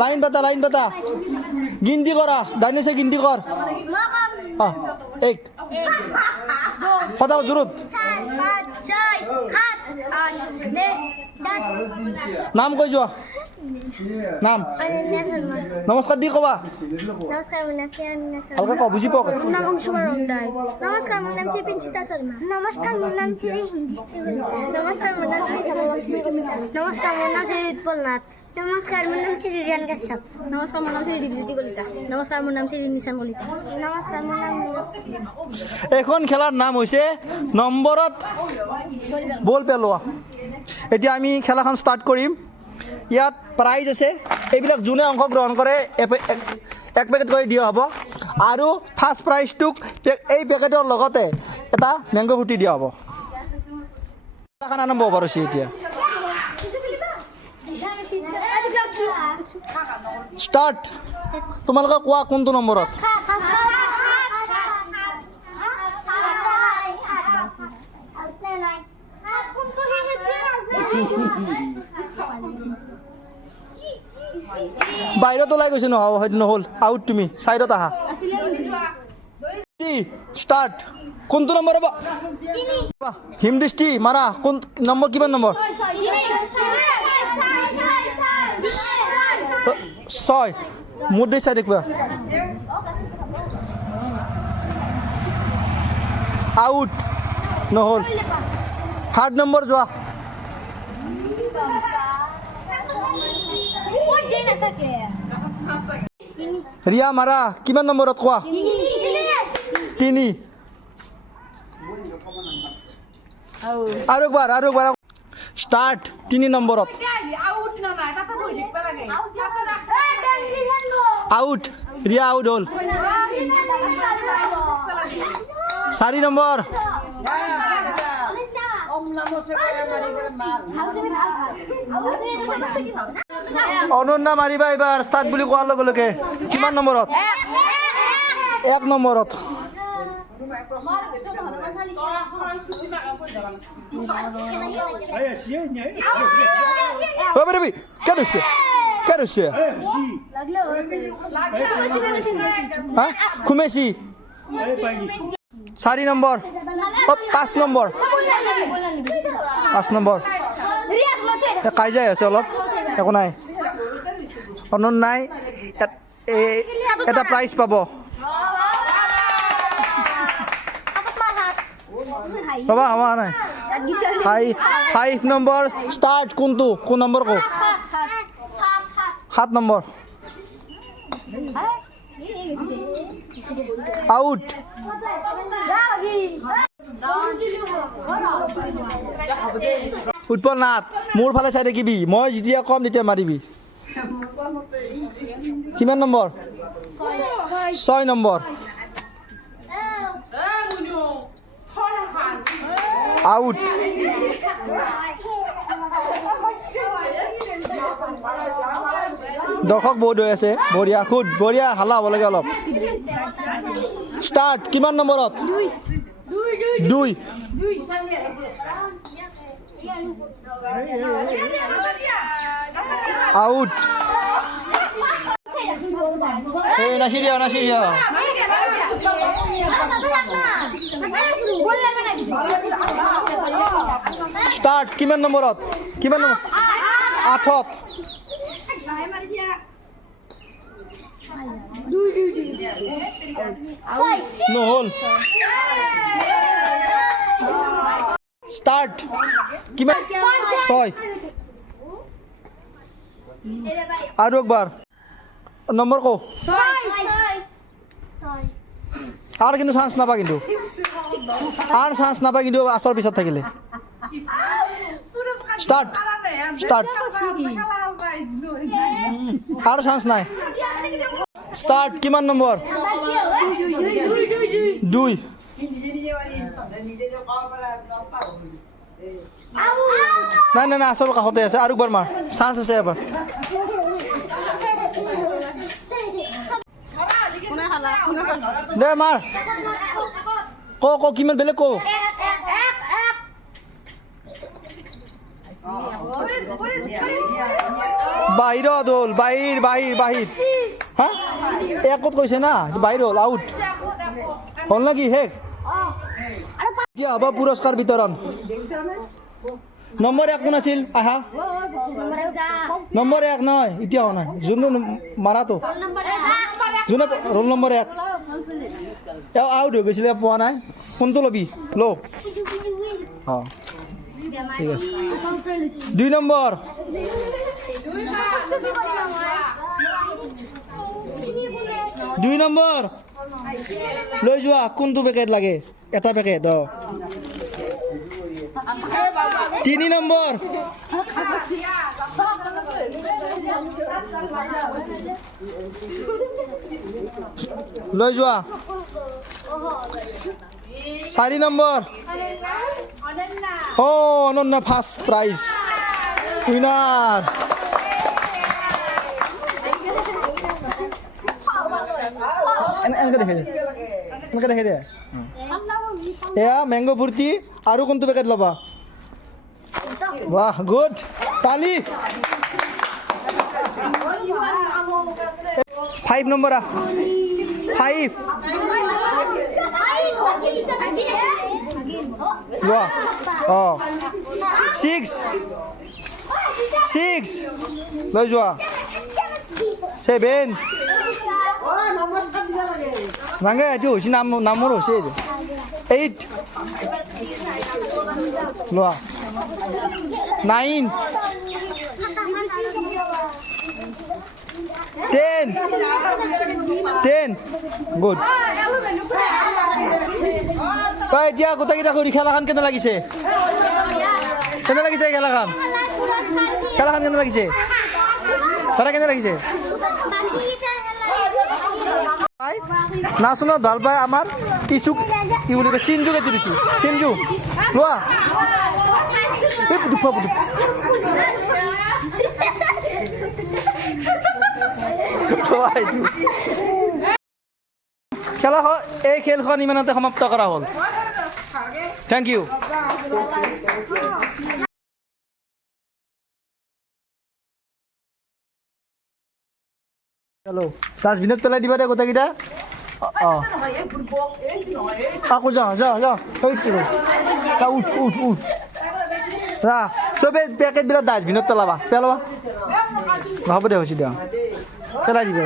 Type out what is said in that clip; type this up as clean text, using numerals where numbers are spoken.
line বাতা গিনতি কৰা ডাইনে সে গিনতি কৰ এক কথা জৰুৰ নাম কই যোৱা নাম নমস্কাৰ দি কবা নমস্কাৰ মোৰ নাম ভালকে ক বুজি পাওক নাম অংশুমান ৰংদাই নমস্কাৰ মোৰ নাম শ্ৰী পিঞ্চিতা শৰ্মা নমস্কাৰ মোৰ নাম শ্ৰী হিন্দিস্তি নমস্কাৰ মোৰ নাম শ্ৰী ধনলক্ষ্মী কবিতা নমস্কাৰ মোৰ নাম শ্ৰী উৎপল নাথ নমস্কাৰ মোৰ নাম শ্ৰী ৰিয়ান কাশ্যপ নমস্কাৰ মোৰ নাম শ্ৰী দীপজ্যোতি কলিতা নমস্কাৰ মোৰ নাম শ্ৰী নিশান কলিতা নমস্কাৰ মোৰ নাম এখন খেলাৰ নাম হৈছে নম্বৰত বল পেলোৱা এতিয়া আমি খেলাখন ষ্টাৰ্ট কৰিম ইয়াত প্ৰাইজ আছে এইবিলাক যোনে অংশগ্ৰহণ কৰে এক পেকেট কৰি দিয়া হ'ব আৰু ফাৰ্ষ্ট প্ৰাইজটোক এই পেকেটৰ লগতে এটা মেংগ' ফ্ৰুটি দিয়া হ'ব খেলাখন আৰম্ভ হ'ব পাৰিছে এতিয়া ষ্টাৰ্ট তোমালোকে কোৱা কোনটো নম্বৰত বাহিৰত ওলাই গৈছে নহ'ব হয়তো নহ'ল আউট তুমি চাইডত আহা ষ্টাৰ্ট কোনটো নম্বৰ হ'ব হিমদৃষ্টি মাৰা কোন নম্বৰ কিমান নম্বৰ 6 মোৰ দেই চাই দেখুৱা আউট নহ'ল 7 নম্বৰ যোৱা ৰিয়া মাৰা কিমান নম্বৰত কোৱা 3 আৰু একবাৰ ষ্টাৰ্ট 3 নম্বৰত আউট ৰিয়া আউট হ'ল 4 নম্বৰ অনন্যা মাৰিবা এইবাৰ ষ্টাৰ্ট বুলি কোৱাৰ লগে লগে কিমান নম্বৰত 1 নম্বৰত খুমেছি 4 নম্বৰ 5 নম্বৰ কাইজাই আছে অলপ একো নাই অনন্যাই এটা প্ৰাইজ পাব বাবা হোৱা নাই 5 নম্বৰ ষ্টাৰ্ট কোনটো কোন নম্বৰ কো 7 নম্বৰ আউট উৎপল নাথ মোৰ ফালে চাই থাকিবি মই যেতিয়া কম তেতিয়া মাৰিবি কিমান নম্বৰ 6 নম্বৰ আউট দৰ্শক বহুত হৈ আছে বঢ়িয়া হাল্লা হ'ব লাগে অলপ ষ্টাৰ্ট কিমান নম্বৰত 2 আউট নাচিৰিয়া ষ্টাৰ্ট কিমান নম্বৰত 8ত নহ'ল ষ্টাৰ্ট কিমান 6 আৰু একবাৰ নম্বৰ কো আৰু কিন্তু চান্স নাপা কিন্তু আছৰ পিছত থাকিলে ষ্টাৰ্ট আৰু চান্স নাই ষ্টাৰ্ট কিমান নম্বৰ 2 নাই আছৰ কাষতে আছে আৰু একবাৰ মাৰ চান্স আছে এবাৰ দে মাৰ ক কিমান বেলেগ ক বাহিৰত হ'ল বাহিৰ হা একত কৈছে না বাহিৰ হ'ল আউট হ'ল নেকি শেষ এতিয়া হ'ব পুৰস্কাৰ বিতৰণ নম্বৰ 1 কোন আছিল আহা নম্বৰ 1 নহয় এতিয়া হোৱা নাই যোনে মাৰাটো যোনে ৰোল নম্বৰ 1 আউট হৈ গৈছিলে পোৱা নাই কোনটো ল'বি ল অঁ ঠিক আছে 2 নম্বৰ লৈ যোৱা কোনটো পেকেট লাগে এটা পেকেট অঁ 3 নম্বৰ লৈ যোৱা 4 number Ananya first prize winner এনেকৈ দেখে দে এয়া মেংগ' ফুৰ্তি আৰু কোনটো পেকেট ল'বা বাহ গুড তালি 5 নম্বৰ 5 লোৱা অঁ 6 লৈ যোৱা 7 নাগে এইটো হৈছে নামৰ হৈছে 8 লোৱা 9 10 গুড এতিয়া গোটেইকেইটা কৰি খেলাখন কেনে লাগিছে খেলাখন কেনে লাগিছে দাদা কেনে লাগিছে নাচনত ভাল পায় আমাৰ কিছু কি বুলি কয় চিনজু কাটি দিছোঁ চিনজু লোৱা এই খেলখন ইমানতে সমাপ্ত কৰা হ'ল থেংক ইউ ডাষ্টবিনত পেলাই দিবা দে গোটেইকেইটা অঁ আকৌ যা উঠ ৰা চবে পেকেটবিলাক ডাষ্টবিনত পেলাবা হ'ব দে হৈছে দিয়া পেলাই দিবা